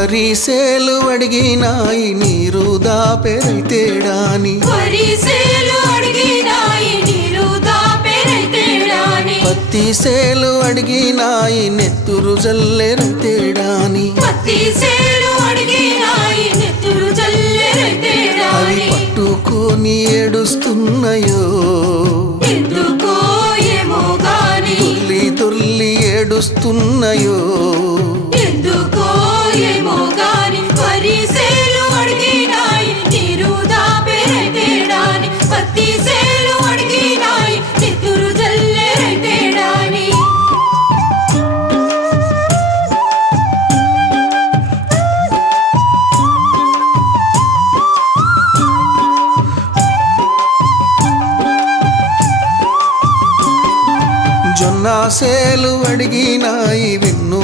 వరిసేలు అడిగినాయి నీరు దాపెరైతేడాని పత్తి సేలు అడిగినాయి నెత్తురు జల్లెరైతేడాని అవి పట్టుకొని ఏడుస్తున్నాయో తుల్లి తుల్లి ఏడుస్తున్నాయో జొన్న సేలు అడిగినాయి వెన్ను